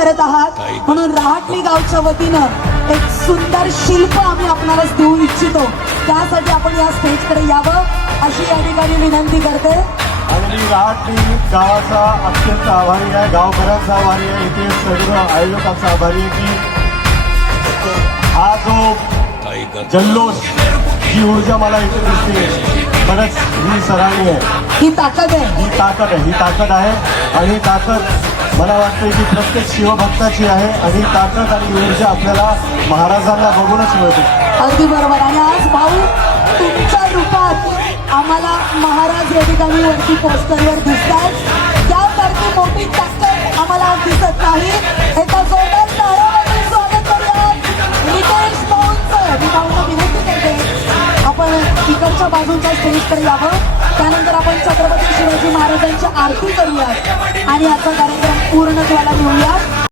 करत आहात म्हणून रहाटणी गावच्या वतीनं एक सुंदर शिल्प आम्ही आपणाला देऊ इच्छितो. त्यासाठी आपण या स्टेजकडे यावं अशी या ठिकाणी विनंती करते. आणि मी रहाटणी गावाचा अत्यंत आभारी आहे, गावकऱ्यांचा आभारी आहे, इथे सर्व आयोजकांचा आभारी आहे की हा जो जल्लोष, जी ऊर्जा मला इथे दिसते खरंच ही सराहनीय आहे. ही ताकद आहे, ही ताकद आहे आणि ही ताकद मला वाटते की प्रत्येक शिवभक्ताची आहे आणि ही ताकद आणि ऊर्जा आपल्याला महाराजांना बघूनच मिळते. अगदी बरोबर. आणि आज भाऊ तुमच्या रूपात आम्हाला महाराज या ठिकाणी वरती पोस्टरवर दिसतात. त्यासारखी मोठी ताकद आम्हाला दिसत नाही. एका जोरदार टाळ्यांनी स्वागत करूया नितेश भाऊंचं. मी भाऊंना विनंती करते आपण इकडच्या बाजूच्या स्टेजकडे यावं. त्यानंतर आपण छत्रपती शिवाजी महाराजांची आरती करूया आणि आजचा कार्यक्रम पूर्णत्वाला नेऊया.